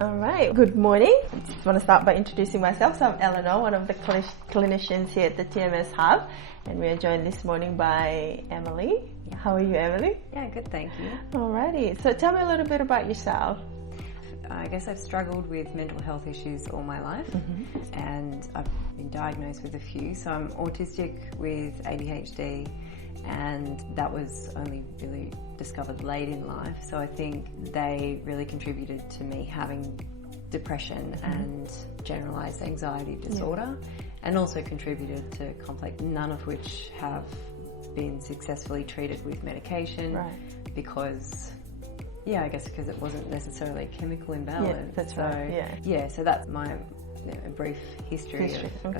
All right, good morning. I just want to start by introducing myself. So I'm Eleanor, one of the clinicians here at the TMS Hub, and we are joined this morning by Emily. How are you, Emily? Yeah, good, thank you. Alrighty, so tell me a little bit about yourself. I guess I've struggled with mental health issues all my life, and I've been diagnosed with a few. So I'm autistic with ADHD, and that was only really discovered late in life. So I think they really contributed to me having depression and generalized anxiety disorder, and also contributed to complex, none of which have been successfully treated with medication, because I guess because it wasn't necessarily a chemical imbalance. Yeah, that's right. So that's my brief history of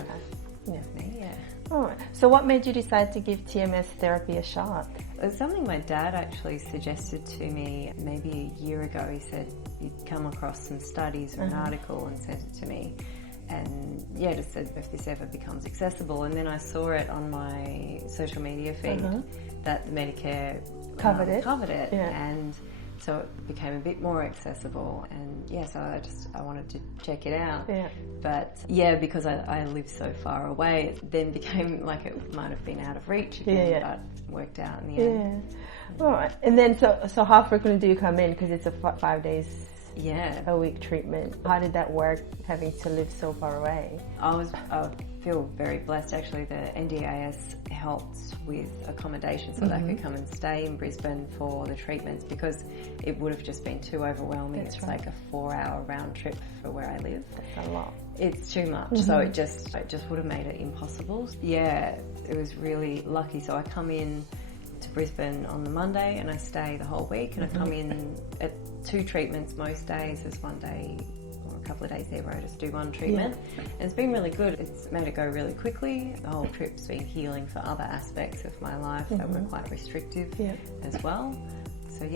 me. All right. So what made you decide to give TMS therapy a shot? It was something my dad actually suggested to me maybe a year ago. He said he'd come across some studies or an article and sent it to me. And just said if this ever becomes accessible. And then I saw it on my social media feed that the Medicare covered it. And so it became a bit more accessible, and so I wanted to check it out. But because I live so far away, it then became like it might have been out of reach again, but it worked out in the end. All right. And then so how frequently do you come in, because it's a 5 days a week treatment? How did that work, having to live so far away? I feel very blessed actually. The NDIS helped with accommodation so that I could come and stay in Brisbane for the treatments, because it would have just been too overwhelming. It's like a 4-hour round trip for where I live. That's a lot. It's too much, so it just would have made it impossible. It was really lucky. So I come in to Brisbane on the Monday and I stay the whole week, and I come in at 2 treatments most days. There's one day or a couple of days there where I just do 1 treatment, and it's been really good. It's made it go really quickly. The whole trip's been healing for other aspects of my life that were quite restrictive as well. So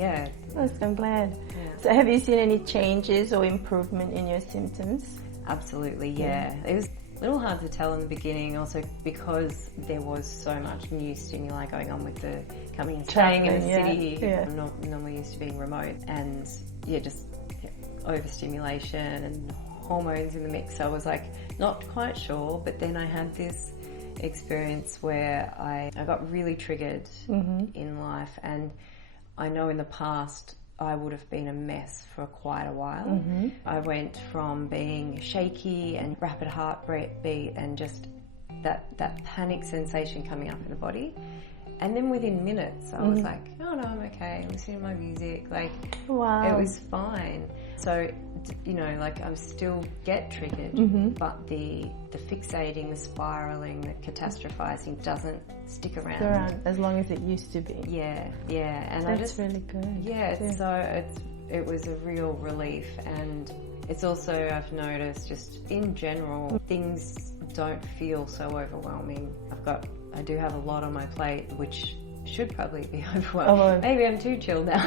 I'm glad. So have you seen any changes or improvement in your symptoms? Absolutely, It was a little hard to tell in the beginning, also because there was so much new stimuli going on with the coming and staying in the city. I'm not normally used to being remote, and just overstimulation and hormones in the mix. So I was like not quite sure, but then I had this experience where I got really triggered in life, and I know in the past I would have been a mess for quite a while. I went from being shaky and rapid heartbeat and just that panic sensation coming up in the body. And then within minutes I was like, oh no, I'm okay, I'm listening to my music, like it was fine. So, I still get triggered, but the fixating, the spiralling, the catastrophizing doesn't stick around as long as it used to be. And that's really good. So it was a real relief. And it's also, I've noticed, just in general, things don't feel so overwhelming. I do have a lot on my plate, which should probably be overwhelming. Maybe I'm too chill now.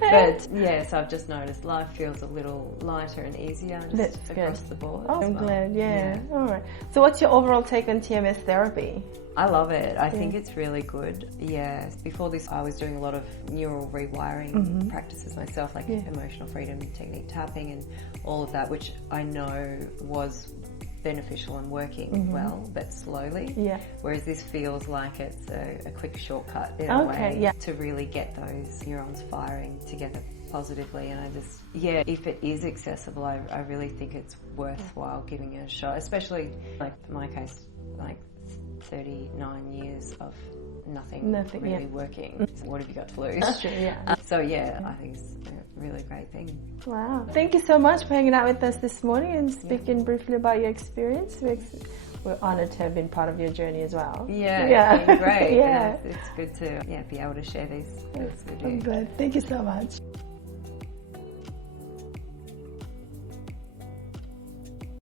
But so I've just noticed life feels a little lighter and easier just across the board. I'm glad, All right. So what's your overall take on TMS therapy? I love it. I think it's really good. Before this I was doing a lot of neural rewiring practices myself, like emotional freedom technique tapping and all of that, which I know was beneficial and working well, but slowly. Whereas this feels like it's a quick shortcut in a way to really get those neurons firing together positively. And I just, if it is accessible, I really think it's worthwhile giving it a shot, especially like in my case, like 39 years of nothing really working. So what have you got to lose? That's true, I think it's a really great thing. Wow. Thank you so much for hanging out with us this morning and speaking briefly about your experience. We're honoured to have been part of your journey as well. It's been great. It's good to be able to share these with you. I'm glad. Thank you so much.